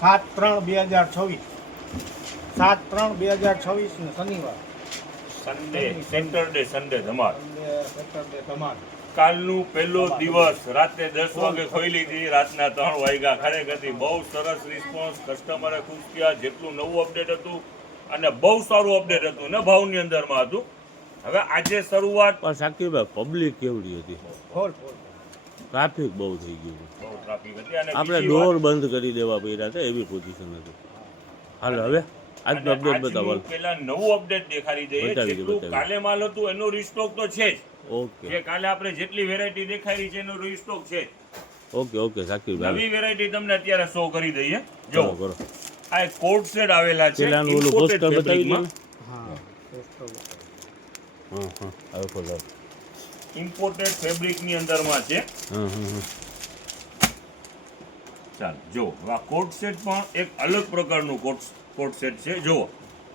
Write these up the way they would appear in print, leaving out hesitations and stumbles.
7/3/2024 7/3/2024 ને શનિવાર Sunday Sunday ધમાલ સેટરડે ધમાલ કાલનું પહેલો દિવસ રાત્રે 10 વાગે ખોલી હતી, રાતના 3 વાગ્યા. ખરેખર બહુ સરસ રિસ્પોન્સ, કસ્ટમરે ખુશ થયા. જેટલું નવું અપડેટ હતું અને બહુ સારું અપડેટ હતું ને ભાવની અંદરમાં હતું. હવે આજે શરૂઆત પણ સાકીરભાઈ પબ્લિક કેવડી હતી, ફોલ ટ્રાફિક બહુ થઈ ગયું હતું. બહુ ટ્રાફિક હતી અને આપણે બીજી વાત, ડોર બંધ કરી દેવા પડ્યા હતા એવી પોઝિશન હતી. હાલો હવે આજનું અપડેટ બતાવો. પેલા નવું અપડેટ દેખાડી દઈએ. બતાવી દો, જેટલું બતાવી દો. કાલે માલ હતું એનો રીસ્ટોક તો છે જ. ઓકે કે કાલે આપણે જેટલી વેરાયટી દેખાડી છે એનો રીસ્ટોક છે જ. ઓકે ઓકે સાકીરભાઈ નવી વેરાયટી તમને અત્યારે શો કરી દઈએ. કરો જો કરો. આ એક કોટ સેટ આવેલા છે પેલાનું ઓલું imported પોસ્ટર બતાવી દો fabricમાં. ને. હા પોસ્ટર હા હા હવે ખોલો. ઇમ્પોર્ટેડ ફેબ્રિક ની અંદરમાં છે. હા હા હા ચાલ જો આ કોટ સેટ પણ એક અલગ પ્રકારનું કોટ સેટ છે. જો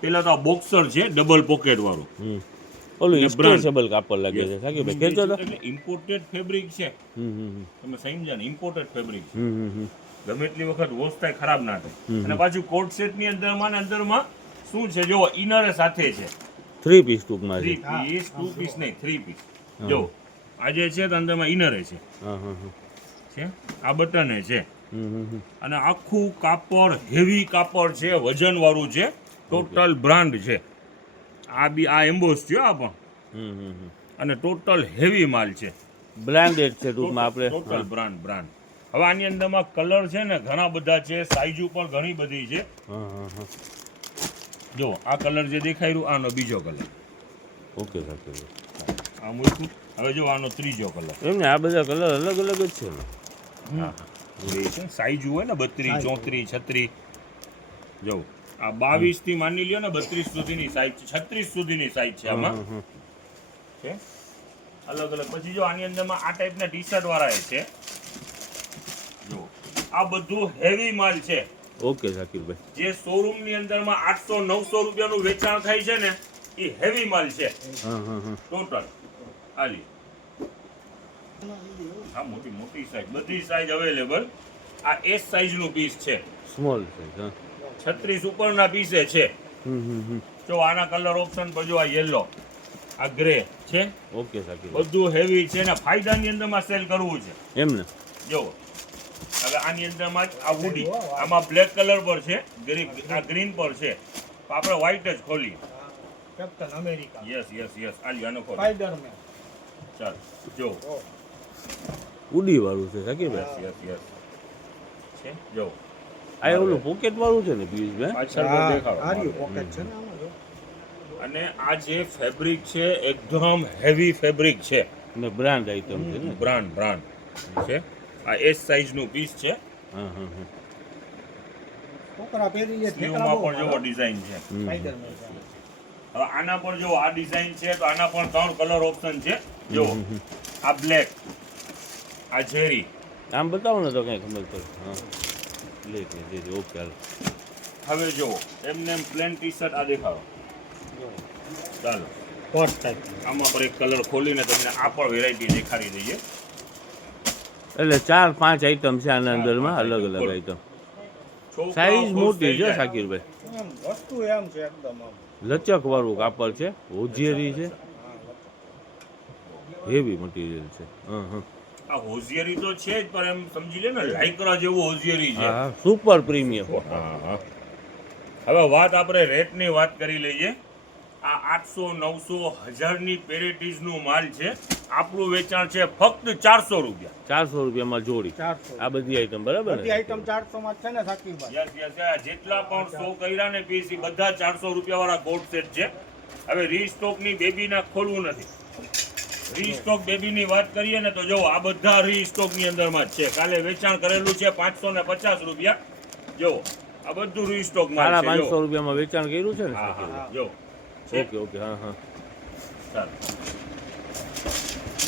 પેલા તો આ બોક્સર છે ડબલ પોકેટ વાળું. ઓલું ને brand. સ્ટ્રેચેબલ કાપડ લાગે છે સાકીરભાઈ ખેંચો તો. એટલે ઇમ્પોર્ટેડ ફેબ્રિક છે. તમે સમજ્યા ને, ઇમ્પોર્ટેડ ફેબ્રિક છે. ગમે એટલી વખત વોશ થાય ખરાબ ના થાય. અને પાછું કોટ સેટ ની અંદરમાં ને અંદરમાં શું છે જો ઇનર સાથે છે. 3 પીસ ટૂંકમાં છે. 3 પીસ 2 પીસ નહીં 3 પીસ. જો આજે છે તો અંદરમાં ઇનર છે. હા હા હા છે આ બટન છે. અને આખું કાપડ હેવી કાપડ છે, વજન વાળું છે, ટોટલ બ્રાન્ડ છે. આ બી આ એમ્બોસ છે આ પણ. અને ટોટલ હેવી માલ છે, બ્રાન્ડેડ છે ટૂંકમાં આપણે. Total brand. હવે આની અંદરમાં કલર છે ને ઘણા બધા છે, સાઈઝો પણ ઘણી બધી છે. હા હા હા જો આ કલર જે દેખાઈ રહ્યું આનો બીજો કલર, ઓકે સાકીરભાઈ. આ મૂકું. હવે જો આનો ત્રીજો કલર. એમને આ બધા કલર અલગ અલગ જ છે ને. હા સાઈઝ હોય ને 32, 34, 36. જો આ 22 થી માની લ્યો ને 32 સુધીની સાઈઝ છે, 36 સુધીની સાઈઝ છે આમાં. છે અલગ અલગ. પછી જો આની અંદરમાં આ ટાઈપના ટી શર્ટ વાળા છે. જો આ બધું હેવી માલ છે. ઓકે સાકીરભાઈ. જે શોરૂમ ની અંદરમાં 800-900 રૂપિયાનું વેચાણ થાય છે ને એ હેવી માલ છે હા હા હા ટોટલ. આલી આ મોટી સાઈઝ, બધી સાઈઝ અવેલેબલ. આ એસ સાઈઝ નું પીસ છે, સ્મોલ સાઈઝ. હા 36 ઉપરના પીસે છે. જો આના કલર ઓપ્શન પર જો આ યેલો, આ ગ્રે છે. ઓકે સાકીરભાઈ. બધું હેવી છે ને ફાયદાની અંદરમાં સેલ કરવું છે. એમને જો હવે આની અંદરમાં જ આ વુડી, આમાં બ્લેક કલર પર છે, આ ગ્રીન પર છે. તો આપણે વ્હાઈટ જ ખોલી. કેપ્ટન અમેરિકા યસ આલી આનો ખોલી. સ્પાઈડરમેન ચાલ જો ઉડી વાળું છે સાકીરભાઈ. યસ છે. જો આ ઓલું પોકેટ વાળું છે ને પિયુષભાઈ. પાછળ પર દેખાડો. આર્યુ પોકેટ છે ને આમાં જો. અને આ જે ફેબ્રિક છે એકદમ હેવી ફેબ્રિક છે, ને બ્રાન્ડ આઈટમ છે ને. બ્રાન્ડ છે. આ એસ સાઈઝ નું પીસ છે. હા હા હા છોકરા પહેરી છે સ્લીવમાં પણ જોવો ડિઝાઇન છે. સ્પાઈડરમેન હવે આના પર જો આ ડિઝાઇન છે તો આના પણ 3 કલર ઓપ્શન છે. જો આ બ્લેક, આ ઝેરી. આમ બતાવો ને તો કઈ ખબર પડે. હા લે લે ઓકે હાલો. હવે જો એમને પ્લેન ટી શર્ટ આ દેખાડો. ચાલો કોટ ટાઈપ આમાં પર એક કલર ખોલીને તમને આ પણ વેરાયટી દેખાડી દઈએ. એટલે 4-5 આઈટમ છે આના અંદરમાં, અલગ અલગ આઈટમ. સાઈઝ મોટી છે સાકીરભાઈ. એમ વસ્તુ એમ છે એકદમ આમ લચક વાળું કાપડ છે, હોજિયરી છે, હેવી મટીરિયલ છે. હા હા આ હોઝિયરી તો છે જ, પણ એમ સમજી લે ને લાઇક્રા જેવું હોઝિયરી છે. હા સુપર પ્રીમિયમ. હવે વાત આપણે રેટની વાત કરી લઈએ. આ 800, 900, 1000ની પેરેટીઝ નું માલ છે. આપણું વેચાણ છે ફક્ત 400 રૂપિયા. 400 રૂપિયામાં જોડી. 400 આ બધી આઈટમ બરાબર બધી ને. આઈટમ 400 માં જ છે ને સાકીરભાઈ. યસ જેટલા પણ શો કર્યા ને પીસ એ બધા 400 રૂપિયા વાળા કોટ સેટ છે. હવે રીસ્ટોક ની બેબી ના ખોલવું નથી. રીસ્ટોક બેબી ની વાત કરીએ ને તો જો આ બધા રીસ્ટોક ની અંદરમાં જ છે. કાલે વેચાણ કરેલું છે 550 રૂપિયા. જો આ બધું રીસ્ટોક માલ છે. 550 રૂપિયામાં વેચાણ કર્યું છે ને. હા જો ઓકે હા હા ચાલો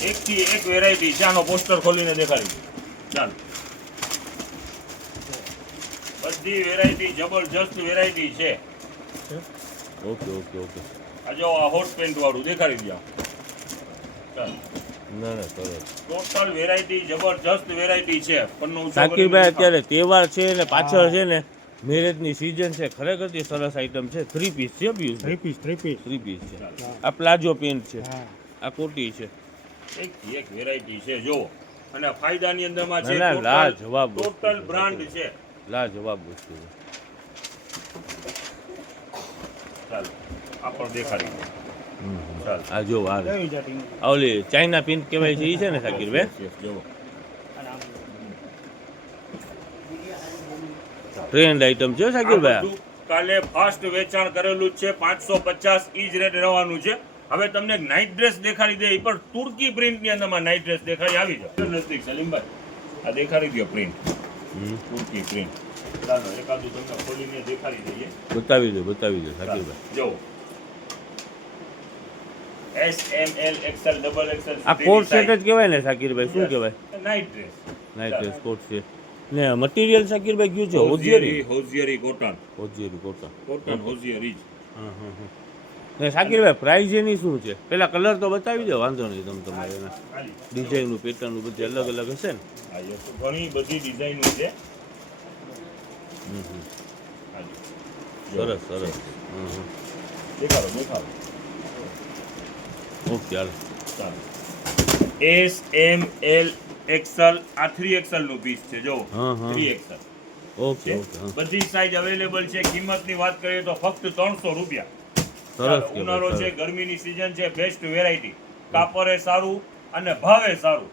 એક થી એક વેરાયટી છે. આનો પોસ્ટર ખોલીને દેખાડી દો. ચાલો બધી વેરાયટી જબરજસ્ત વેરાયટી છે. ઓકે આ જો આ હોટ પેન્ટ વાળું દેખાડી દો. ચાલો ના સરસ. ટોટલ વેરાયટી જબરજસ્ત વેરાયટી છે. સાકીરભાઈ અત્યારે તહેવાર છે ને પાછળ છે ને મેરેજની સિઝન છે, ખરેખરથી સરસ આઈટમ છે. 3 પીસ છે પિયુષભાઈ, 3 પીસ 3 પીસ છે. આ પ્લાઝો પેન્ટ છે, હા આ કોટી છે. એક વેરાયટી છે જો, અને ફાયદાની અંદરમાં છે ના, ના, લાજવાબ વસ્તુ ટોટલ છે. બ્રાન્ડ છે. લાજવાબ વસ્તુ છે. ચાલો આ પણ દેખાડી દો. ચાલો આ જો આ કેવી જાતની? આ ઓલી ચાઇના પિન કહેવાય છે એ છે ને શાકીરભાઈ? Yes, જુઓ. ટ્રેન્ડ આઈટમ છે આ શાકીરભાઈ. બધું કાલે ફાસ્ટ વેચાણ કરેલું જ છે, 550 ઈ જ રેટ રહેવાનું છે. હવે તમને નાઇટ ડ્રેસ દેખાડી દે, એ પણ તુર્કી પ્રિન્ટની અંદરમાં નાઇટ ડ્રેસ દેખાડી આવી જાવ. નજદીક સલીમભાઈ આ દેખાડી દો પ્રિન્ટ, તુર્કી પ્રિન્ટ. ચાલો એકાદું તમને ખોલીને દેખાડી દઈએ. બતાવી દો શાકીરભાઈ. જો S M L XL double XL આ કોટ સેટ જ કહેવાય ને શાકીરભાઈ? શું કહેવાય? Night dress. Night dress coat set. ને મટીરિયલ શાકીરભાઈ કયું છે? હોઝિયરી કોટન, હોજિયરી કોટન. હોઝિયરી જ. ને શાકીરભાઈ પ્રાઇસ એની શું છે? પેલા કલર તો બતાવી દો, વાંધો નહીં. તમારે એના ખાલી ડિઝાઇનનું પેટર્નનું બધું અલગ અલગ હશે ને? આ એ તો ઘણી બધી ડિઝાઇનો છે. હાજી. જો. સરસ. દેખાડો. ઓકે હાલ. ચાલો S M L XL આ 3XL નું પીસ છે જો. હા, હા. 3XL ઓકે છે. હા. બધી સાઈઝ અવેલેબલ છે. કિંમતની વાત કરીએ તો ફક્ત 300 રૂપિયા. સરસ ઉનાળો છે, કહેવાય. ગરમીની સીઝન છે, બેસ્ટ વેરાયટી. કાપડે સારું અને ભાવે સારું.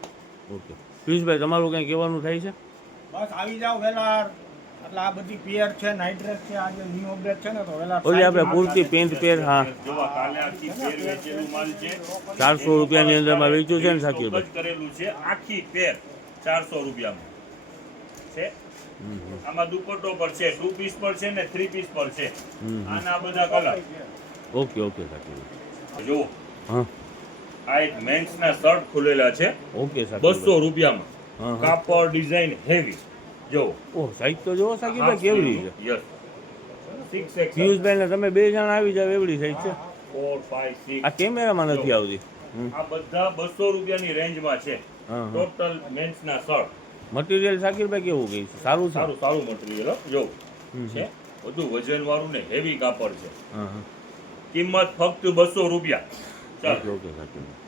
ઓકે પિયુષભાઈ, તમારું કંઈ કહેવાનું થાય છે? બસ આવી જાવ વેલાર. એટલે આ બધી પેર છે, નાઇટ ડ્રેસ છે, આ જે ન્યુ અપડેટ છે ને તો વેલાર ઓલી આપણે સાઈઝ પૂરતી પેન્ટ પેર, હા, જોવા કાલે આખી પેર વેચેલું માલ છે. 400 રૂપિયાની અંદરમાં વેચ્યું છે ને શાકીરભાઈ? સ્ટોક જ કરેલું છે આખી પેર 400 રૂપિયામાં છે. આમાં દુપટ્ટો પર છે, 2 પીસ પર છે ને 3 પીસ પર છે. આના બધા કલર ઓકે શાકીરભાઈ. જો. હા, આ એક મેન્સના શર્ટ ખુલેલા છે ઓકે શાકીરભાઈ. 200 રૂપિયામાં. હા. કાપડ ડિઝાઇન હેવી. જો ઓહ, સાઈઝ તો જોવો શાકીરભાઈ કેવડી છે. યસ 6XL પિયુષભાઈ ને તમે 2 જણા આવી જાવ એવડી સાઈઝ છે. 4 5 6 આ કેમેરામાં નથી આવતી. આ બધા 200 રૂપિયાની રેન્જમાં છે. હા. ટોટલ મેન્સના શર્ટ. મટીરિયલ શાકીરભાઈ કેવું ગઈ છે? સારું છે. સારું મટીરિયલ જો છે. બધું વજન વાળું ને હેવી કાપડ છે. હા. કિંમત ફક્ત 200 રૂપિયા. ચાલો ઓકે શાકીરભાઈ.